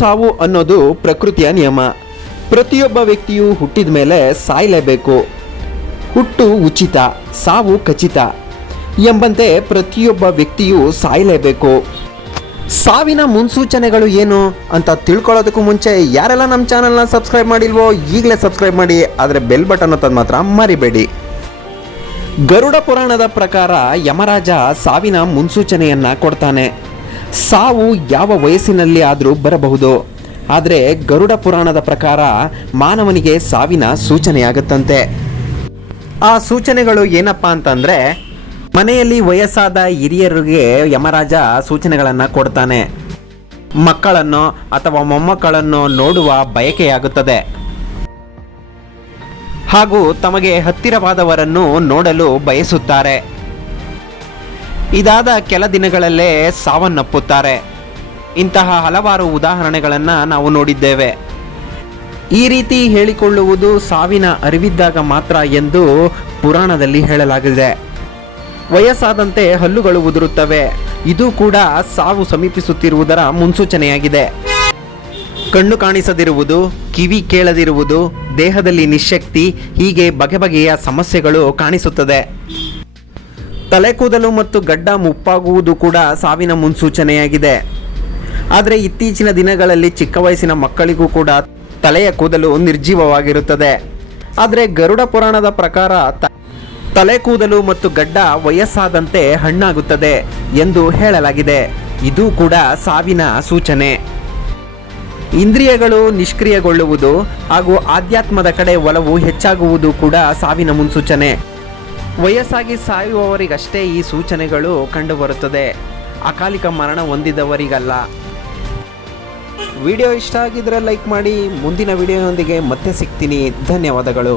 ಸಾವು ಅನ್ನೋದು ಪ್ರಕೃತಿಯ ನಿಯಮ. ಪ್ರತಿಯೊಬ್ಬ ವ್ಯಕ್ತಿಯು ಹುಟ್ಟಿದ ಮೇಲೆ ಸಾಯಲೇಬೇಕು. ಹುಟ್ಟು ಉಚಿತ, ಸಾವು ಖಚಿತ ಎಂಬಂತೆ ಪ್ರತಿಯೊಬ್ಬ ವ್ಯಕ್ತಿಯು ಸಾಯಲೇಬೇಕು. ಸಾವಿನ ಮುನ್ಸೂಚನೆಗಳು ಏನು ಅಂತ ತಿಳ್ಕೊಳ್ಳೋದಕ್ಕೂ ಮುಂಚೆ ಯಾರೆಲ್ಲ ನಮ್ಮ ಚಾನಲ್ನ ಸಬ್ಸ್ಕ್ರೈಬ್ ಮಾಡಿಲ್ವೋ ಈಗಲೇ ಸಬ್ಸ್ಕ್ರೈಬ್ ಮಾಡಿ, ಆದರೆ ಬೆಲ್ ಬಟನ್ ಒತ್ತೋದು ಮಾತ್ರ ಮರಿಬೇಡಿ. ಗರುಡ ಪುರಾಣದ ಪ್ರಕಾರ ಯಮರಾಜ ಸಾವಿನ ಮುನ್ಸೂಚನೆಯನ್ನು ಕೊಡ್ತಾನೆ. ಸಾವು ಯಾವ ವಯಸ್ಸಿನಲ್ಲಿ ಆದರೂ ಬರಬಹುದು. ಆದರೆ ಗರುಡ ಪುರಾಣದ ಪ್ರಕಾರ ಮಾನವನಿಗೆ ಸಾವಿನ ಸೂಚನೆಯಾಗುತ್ತಂತೆ. ಆ ಸೂಚನೆಗಳು ಏನಪ್ಪ ಅಂತಂದರೆ, ಮನೆಯಲ್ಲಿ ವಯಸ್ಸಾದ ಹಿರಿಯರಿಗೆ ಯಮರಾಜ ಸೂಚನೆಗಳನ್ನು ಕೊಡ್ತಾನೆ. ಮಕ್ಕಳನ್ನು ಅಥವಾ ಮೊಮ್ಮಕ್ಕಳನ್ನು ನೋಡುವ ಬಯಕೆಯಾಗುತ್ತದೆ ಹಾಗೂ ತಮಗೆ ಹತ್ತಿರವಾದವರನ್ನು ನೋಡಲು ಬಯಸುತ್ತಾರೆ. ಇದಾದ ಕೆಲ ದಿನಗಳಲ್ಲೇ ಸಾವನ್ನಪ್ಪುತ್ತಾರೆ. ಇಂತಹ ಹಲವಾರು ಉದಾಹರಣೆಗಳನ್ನು ನಾವು ನೋಡಿದ್ದೇವೆ. ಈ ರೀತಿ ಹೇಳಿಕೊಳ್ಳುವುದು ಸಾವಿನ ಅರಿವಿದ್ದಾಗ ಮಾತ್ರ ಎಂದು ಪುರಾಣದಲ್ಲಿ ಹೇಳಲಾಗಿದೆ. ವಯಸ್ಸಾದಂತೆ ಹಲ್ಲುಗಳು ಉದುರುತ್ತವೆ. ಇದು ಕೂಡ ಸಾವು ಸಮೀಪಿಸುತ್ತಿರುವುದರ ಮುನ್ಸೂಚನೆಯಾಗಿದೆ. ಕಣ್ಣು ಕಾಣಿಸದಿರುವುದು, ಕಿವಿ ಕೇಳದಿರುವುದು, ದೇಹದಲ್ಲಿ ನಿಶ್ಶಕ್ತಿ, ಹೀಗೆ ಬಗೆ ಬಗೆಯ ಸಮಸ್ಯೆಗಳು ಕಾಣಿಸುತ್ತದೆ. ತಲೆ ಕೂದಲು ಮತ್ತು ಗಡ್ಡ ಮುಪ್ಪಾಗುವುದು ಕೂಡ ಸಾವಿನ ಮುನ್ಸೂಚನೆಯಾಗಿದೆ. ಆದರೆ ಇತ್ತೀಚಿನ ದಿನಗಳಲ್ಲಿ ಚಿಕ್ಕ ವಯಸ್ಸಿನ ಮಕ್ಕಳಿಗೂ ಕೂಡ ತಲೆಯ ಕೂದಲು ನಿರ್ಜೀವವಾಗಿರುತ್ತದೆ. ಆದರೆ ಗರುಡ ಪುರಾಣದ ಪ್ರಕಾರ ತಲೆ ಕೂದಲು ಮತ್ತು ಗಡ್ಡ ವಯಸ್ಸಾದಂತೆ ಹಣ್ಣಾಗುತ್ತದೆ ಎಂದು ಹೇಳಲಾಗಿದೆ. ಇದು ಕೂಡ ಸಾವಿನ ಸೂಚನೆ. ಇಂದ್ರಿಯಗಳು ನಿಷ್ಕ್ರಿಯಗೊಳ್ಳುವುದು ಹಾಗೂ ಆಧ್ಯಾತ್ಮದ ಕಡೆ ಒಲವು ಹೆಚ್ಚಾಗುವುದು ಕೂಡ ಸಾವಿನ ಮುನ್ಸೂಚನೆ. ವಯಸ್ಸಾಗಿ ಸಾಯುವವರಿಗಷ್ಟೇ ಈ ಸೂಚನೆಗಳು ಕಂಡುಬರುತ್ತದೆ, ಅಕಾಲಿಕ ಮರಣ ಹೊಂದಿದವರಿಗಲ್ಲ. ವಿಡಿಯೋ ಇಷ್ಟ ಆಗಿದ್ರೆ ಲೈಕ್ ಮಾಡಿ. ಮುಂದಿನ ವಿಡಿಯೋನೊಂದಿಗೆ ಮತ್ತೆ ಸಿಗ್ತೀನಿ. ಧನ್ಯವಾದಗಳು.